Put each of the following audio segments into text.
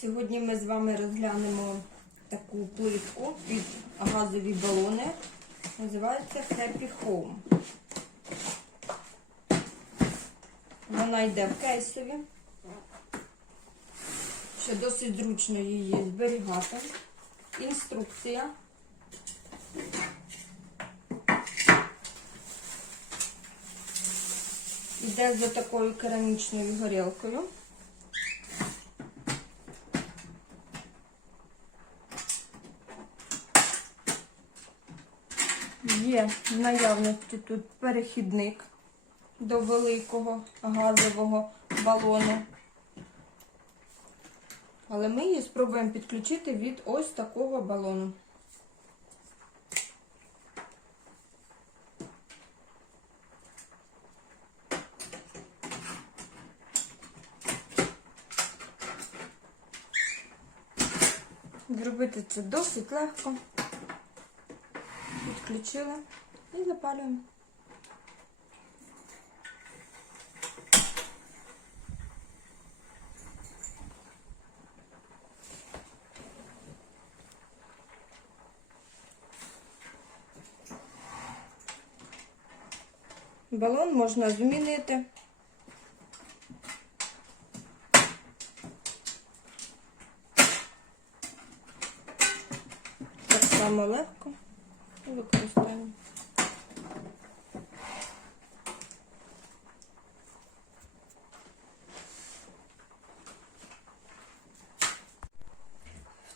Сьогодні ми з вами розглянемо таку плитку під газові балони. Називається Happy Home. Вона йде в кейсові. Ще досить зручно її зберігати. Інструкція. Йде за такою керамічною горілкою. Є в наявності тут перехідник до великого газового балону. Але ми її спробуємо підключити від ось такого балону. Зробити це досить легко. Підключили і запалюємо. Балон можна змінити. Так само легко і використаємо.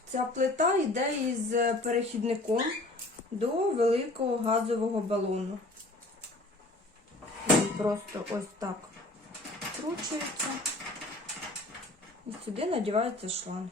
Ця плита йде із перехідником до великого газового балону. Він просто ось так вкручується. І сюди надівається шланг.